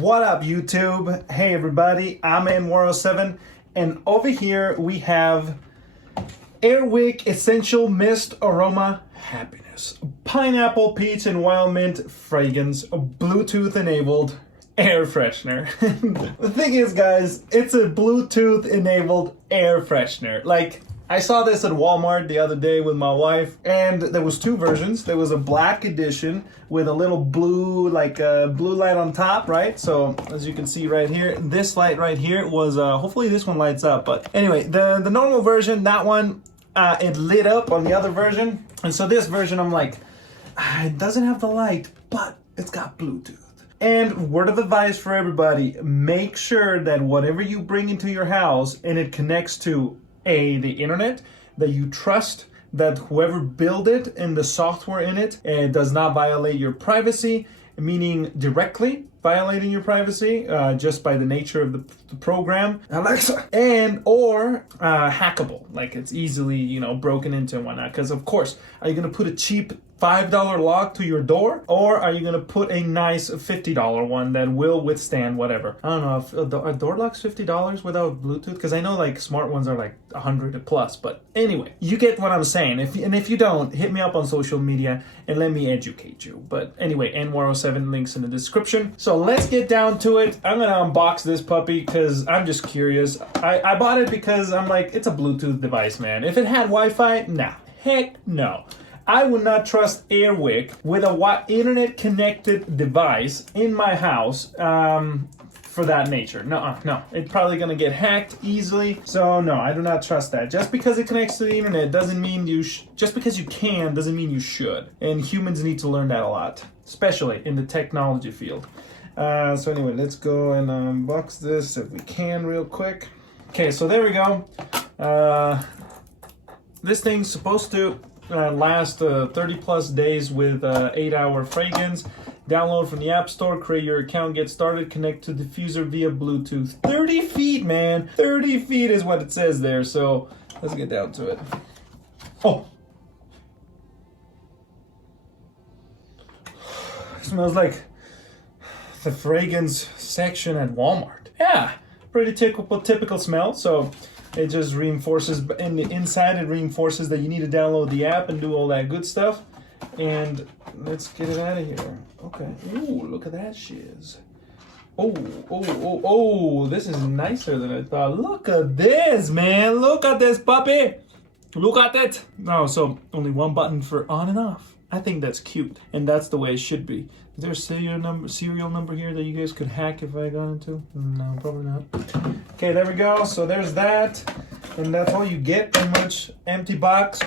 What up, YouTube? Hey, everybody, I'm N107, and over here we have Wick Essential Mist Aroma Happiness. Pineapple, peach, and wild mint fragrance, Bluetooth enabled air freshener. The thing is, guys, it's a Bluetooth enabled air freshener. Like, I saw this at Walmart the other day with my wife, and there was two versions. There was a black edition with a little blue, blue light on top, right? So as you can see right here, this light right here was, hopefully this one lights up. But anyway, the normal version, that one, it lit up on the other version. And so this version, I'm like, it doesn't have the light, but it's got Bluetooth. And word of advice for everybody, make sure that whatever you bring into your house and it connects to the internet, that you trust that whoever built it and the software in it does not violate your privacy, meaning directly violating your privacy just by the nature of the program, Alexa, and or hackable, like it's easily broken into and whatnot. Because of course, are you going to put a cheap $5 lock to your door, or are you going to put a nice $50 one that will withstand whatever? I don't know if are door locks $50 without Bluetooth, because I know like smart ones are like 100 plus. But anyway, you get what I'm saying. If you don't, hit me up on social media and let me educate you. But anyway, N107 links in the description. So let's get down to it. I'm gonna unbox this puppy because I'm just curious. I bought it because I'm like, it's a Bluetooth device, man. If it had Wi-Fi, nah, heck no. I would not trust Wick with a internet-connected device in my house for that nature. No, it's probably going to get hacked easily. So no, I do not trust that. Just because it connects to the internet doesn't mean just because you can doesn't mean you should. And humans need to learn that a lot, especially in the technology field. So anyway, let's go and unbox this if we can real quick. Okay, so there we go. This thing's supposed to last 30 plus days with 8-hour fragrance. Download from the App Store, create your account, get started, connect to Diffuser via Bluetooth. 30 feet, man. 30 feet is what it says there. So let's get down to it. Oh. It smells like the fragrance section at Walmart. Yeah, pretty typical smell. So it just reinforces, in the inside, it reinforces that you need to download the app and do all that good stuff. And let's get it out of here. Okay. Ooh, look at that shiz. Oh, this is nicer than I thought. Look at this, man. Look at this puppy. Look at it. No, so only one button for on and off. I think that's cute. And that's the way it should be. Is there a serial number here that you guys could hack if I got into? No, probably not. Okay, there we go. So there's that. And that's all you get, pretty much. Empty box.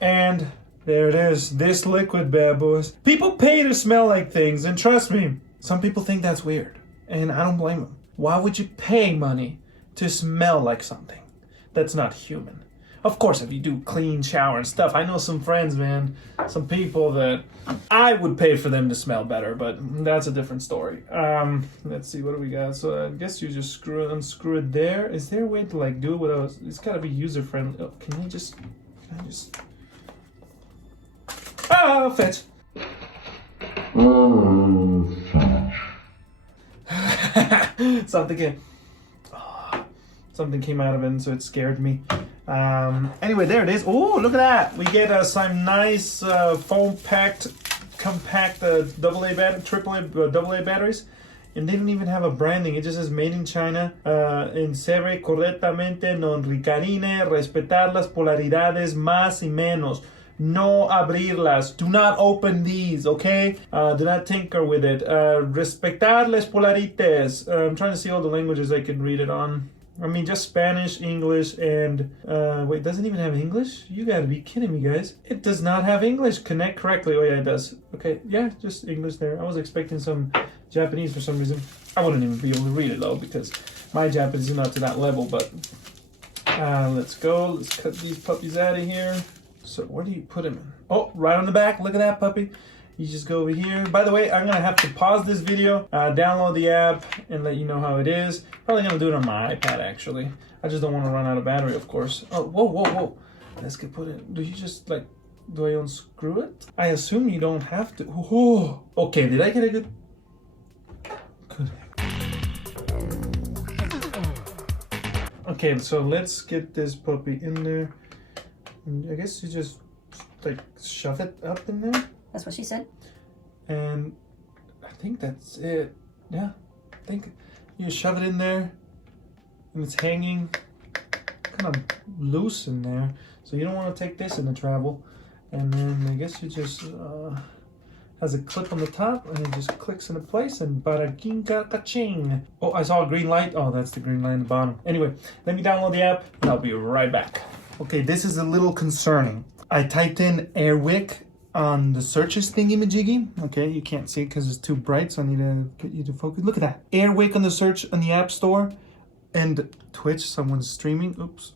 And there it is. This liquid bad boys. People pay to smell like things. And trust me, some people think that's weird. And I don't blame them. Why would you pay money to smell like something that's not human? Of course, if you do clean shower and stuff, I know some friends, man, some people that I would pay for them to smell better, but that's a different story. Let's see, what do we got? So I guess you just unscrew it there. Is there a way to do it without? It's gotta be user friendly. Oh, can I just? Fetch. Something came out of it, and so it scared me. Anyway, there it is. Oh, look at that. We get some nice foam-packed, compact AA batteries. And they don't even have a branding. It just says made in China. Insere correctamente, non ricarine, respetar las polaridades más y menos. No abrirlas. Do not open these, okay? Do not tinker with it. Respetar las polarites. I'm trying to see all the languages I can read it on. I mean, just Spanish, English, and wait, doesn't it even have English? You gotta be kidding me, guys. It does not have English. Connect correctly. Oh yeah, it does. Okay, yeah, just English there. I was expecting some Japanese for some reason. I wouldn't even be able to read it though, because my Japanese is not to that level. But let's go. Let's cut these puppies out of here. So where do you put them in? Oh, right on the back. Look at that puppy. You just go over here. By the way, I'm gonna have to pause this video, download the app, and let you know how it is. Probably gonna do it on my iPad, actually. I just don't want to run out of battery, of course. Oh, whoa. Let's get put it. Do you just do I unscrew it? I assume you don't have to. Oh, okay, did I get a good? Good. Okay, so let's get this puppy in there. And I guess you just like shove it up in there. That's what she said. And I think that's it. Yeah, I think you shove it in there and it's hanging kind of loose in there. So you don't want to take this into travel. And then I guess you just has a clip on the top and it just clicks into place and bada ginga ka-ching. Oh, I saw a green light. Oh, that's the green light in the bottom. Anyway, let me download the app and I'll be right back. Okay, this is a little concerning. I typed in Airwick on the searches thingy-majiggy. Okay, you can't see it because it's too bright, so I need to get you to focus. Look at that. Airwick on the search on the App Store. And Twitch, someone's streaming. Oops.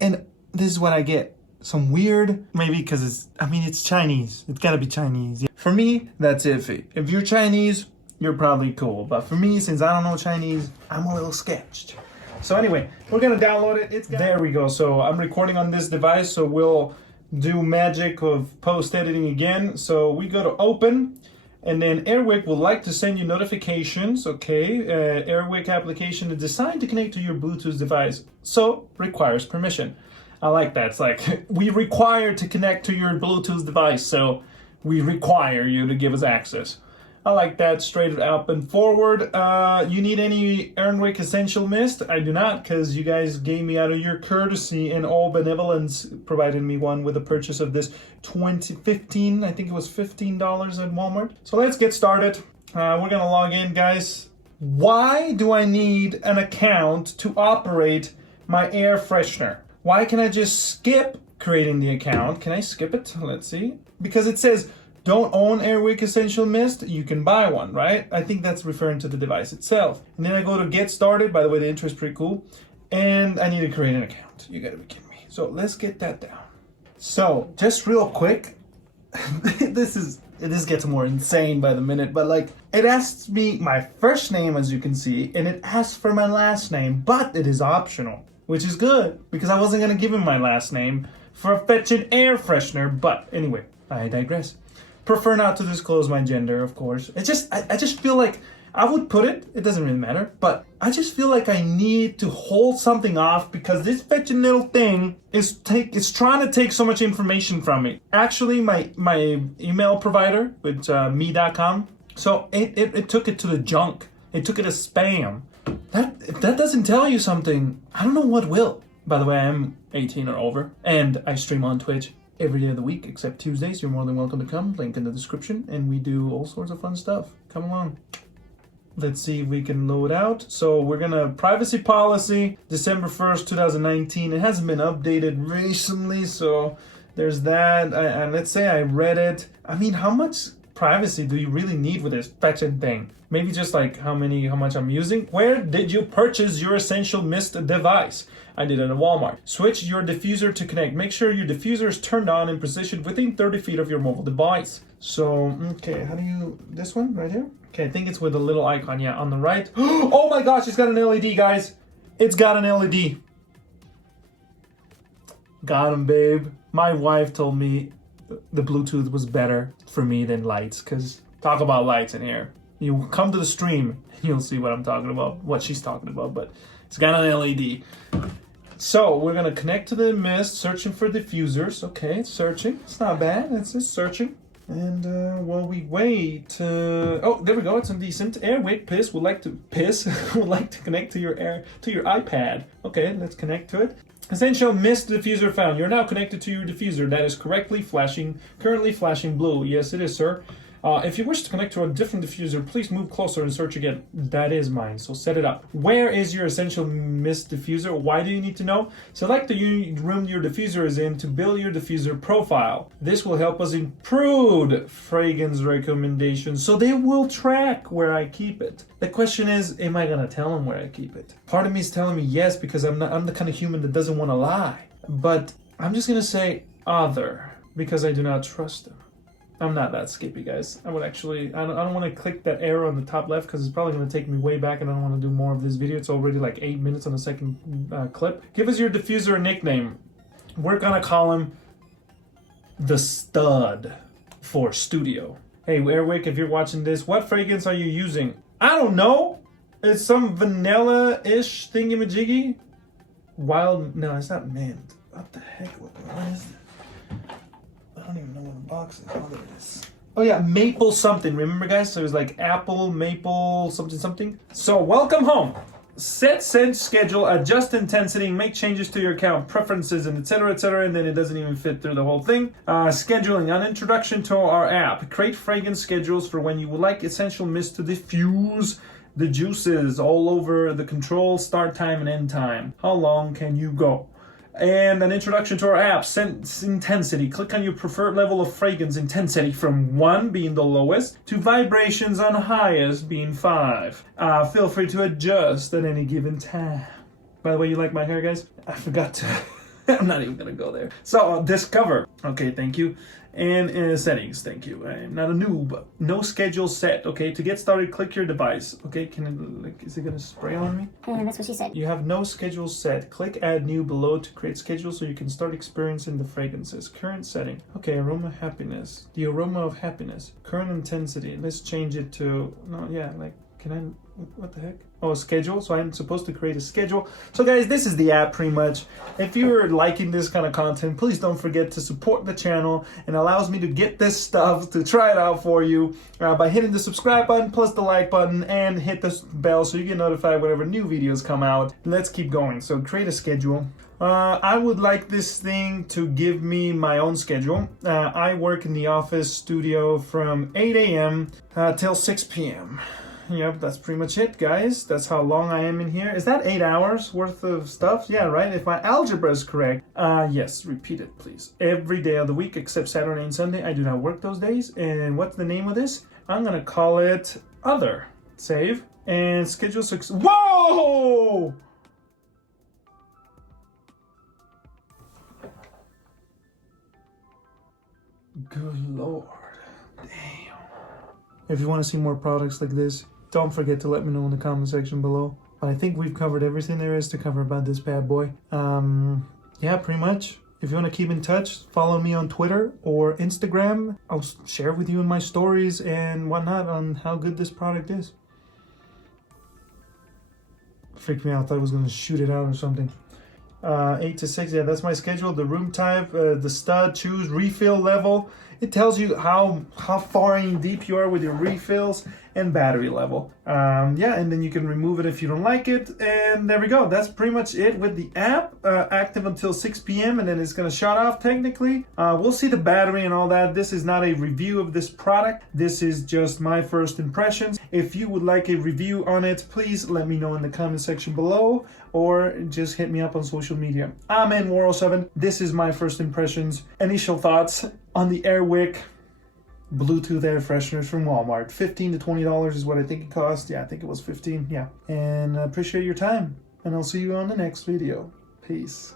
And this is what I get. Some weird, maybe because it's Chinese. It's gotta be Chinese. Yeah. For me, that's iffy. If you're Chinese, you're probably cool. But for me, since I don't know Chinese, I'm a little sketched. So anyway, we're gonna download it. There we go. So I'm recording on this device, so we'll do magic of post editing again. So we go to open, and then Airwick would like to send you notifications. Okay, Airwick application is designed to connect to your Bluetooth device, so requires permission. I like that. It's like we require to connect to your Bluetooth device, so we require you to give us access. I like that. Straight up and forward. You need any Airwick Essential Mist? I do not, because you guys gave me out of your courtesy and all benevolence, provided me one with the purchase of this I think it was $15 at Walmart. So let's get started. We're gonna log in, guys. Why do I need an account to operate my air freshener? Why can I just skip creating the account? Can I skip it? Let's see. Because it says, don't own Airwick Essential Mist, you can buy one, right? I think that's referring to the device itself. And then I go to get started. By the way, the intro is pretty cool. And I need to create an account. You gotta be kidding me. So let's get that down. So just real quick, this gets more insane by the minute, but like it asks me my first name, as you can see, and it asks for my last name, but it is optional, which is good because I wasn't gonna give him my last name for a fetching air freshener. But anyway, I digress. Prefer not to disclose my gender, of course. I just feel like I would put it. It doesn't really matter, but I just feel like I need to hold something off because this fetching little thing is trying to take so much information from me. Actually, my email provider with me.com, so it took it to the junk. It took it as spam. If that doesn't tell you something, I don't know what will. By the way, I'm 18 or over, and I stream on Twitch every day of the week except Tuesdays. You're more than welcome to come. Link in the description, and we do all sorts of fun stuff. Come along. Let's see if we can load out. So we're gonna privacy policy, December 1st, 2019. It hasn't been updated recently, so there's that. And let's say I read it. I mean, how much privacy do you really need with this fetching thing? Maybe just like how much I'm using. Where did you purchase your Essential Mist device? I did it at Walmart. Switch your diffuser to connect. Make sure your diffuser is turned on and positioned within 30 feet of your mobile device. So, okay, how do you, this one right here? Okay, I think it's with a little icon, yeah, on the right. Oh my gosh, it's got an LED, guys. It's got an LED. Got him, babe. My wife told me the Bluetooth was better for me than lights, because talk about lights in here. You come to the stream, you'll see what I'm talking about, what she's talking about, but it's got an LED. So we're gonna connect to the Mist, searching for diffusers. Okay, it's searching. It's not bad. It's just searching. And while we wait, oh, there we go. It's indecent. Airwick would like to connect to your iPad. Okay, let's connect to it. Essential Mist diffuser found. You're now connected to your diffuser that is currently flashing blue. Yes, it is, sir. If you wish to connect to a different diffuser, please move closer and search again. That is mine, so set it up. Where is your Essential Mist diffuser? Why do you need to know? Select the room your diffuser is in to build your diffuser profile. This will help us improve fragrance recommendations, so they will track where I keep it. The question is, am I gonna tell them where I keep it? Part of me is telling me yes, because I'm the kind of human that doesn't want to lie. But I'm just gonna say other, because I do not trust them. I'm not that skippy, guys. I don't want to click that arrow on the top left because it's probably going to take me way back and I don't want to do more of this video. It's already like 8 minutes on the second clip. Give us your diffuser a nickname. We're going to call him the Stud for studio. Hey, Airwick, if you're watching this, what fragrance are you using? I don't know. It's some vanilla-ish thingy-majiggy. Wild, no, it's not mint. What the heck? What is it? I don't even know what the box is. Oh, there it is. Oh yeah, maple something. Remember, guys? So it was like apple, maple, something, something. So welcome home. Set scent schedule, adjust intensity, make changes to your account preferences, and etc., and then it doesn't even fit through the whole thing. Scheduling, an introduction to our app. Create fragrance schedules for when you would like essential mist to diffuse the juices all over the control, start time and end time. How long can you go? And an introduction to our app, scent intensity. Click on your preferred level of fragrance intensity from 1 being the lowest to vibrations on highest being 5. Feel free to adjust at any given time. By the way, you like my hair, guys? I forgot to. I'm not even gonna go there. So discover. Okay, thank you. And settings, thank you. I'm not a noob. No schedule set. Okay, to get started, click your device. Okay, can it, like, is it gonna spray on me? That's what she said. You have no schedule set. Click add new below to create schedule so you can start experiencing the fragrances. Current setting. Okay, aroma happiness. The aroma of happiness. Current intensity. Let's change it to, no, yeah, like, can I, what the heck? Oh, schedule. So I'm supposed to create a schedule. So guys, this is the app pretty much. If you're liking this kind of content, please don't forget to support the channel. It allows me to get this stuff, to try it out for you by hitting the subscribe button plus the like button and hit the bell so you get notified whenever new videos come out. Let's keep going. So create a schedule. I would like this thing to give me my own schedule. I work in the office studio from 8 a.m. Till 6 p.m. Yep, that's pretty much it, guys. That's how long I am in here. Is that 8 hours worth of stuff? Yeah, right? If my algebra is correct. Yes, repeat it, please. Every day of the week except Saturday and Sunday. I do not work those days. And what's the name of this? I'm gonna call it Other. Save. And schedule 6. Whoa! Good Lord. Damn. If you want to see more products like this, don't forget to let me know in the comment section below. But I think we've covered everything there is to cover about this bad boy. Yeah, pretty much. If you want to keep in touch, follow me on Twitter or Instagram. I'll share with you in my stories and whatnot on how good this product is. Freaked me out. I thought I was going to shoot it out or something. 8 to 6, yeah, that's my schedule. The room type, the stud, choose, refill level. It tells you how far in deep you are with your refills and battery level. Yeah, and then you can remove it if you don't like it. And there we go. That's pretty much it with the app. Active until 6 p.m. and then it's going to shut off technically. We'll see the battery and all that. This is not a review of this product. This is just my first impressions. If you would like a review on it, please let me know in the comment section below or just hit me up on social media. I'm N407. This is my first impressions, initial thoughts on the Airwick Bluetooth air fresheners from Walmart. $15 to $20 is what I think it cost. Yeah, I think it was 15. Yeah. And I appreciate your time. And I'll see you on the next video. Peace.